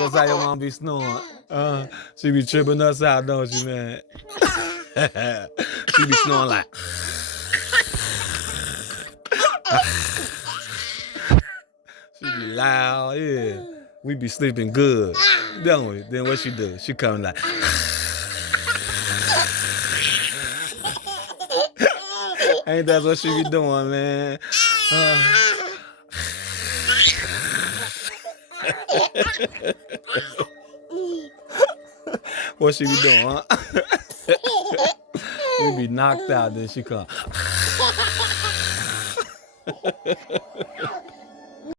That's how your mom be snoring. She be tripping us out, don't she, man? She be snoring like. She be loud, yeah. We be sleeping good, don't we? Then what she do? She come like. Ain't that what she be doing, man? What she be doing, huh? We be knocked out, then she come.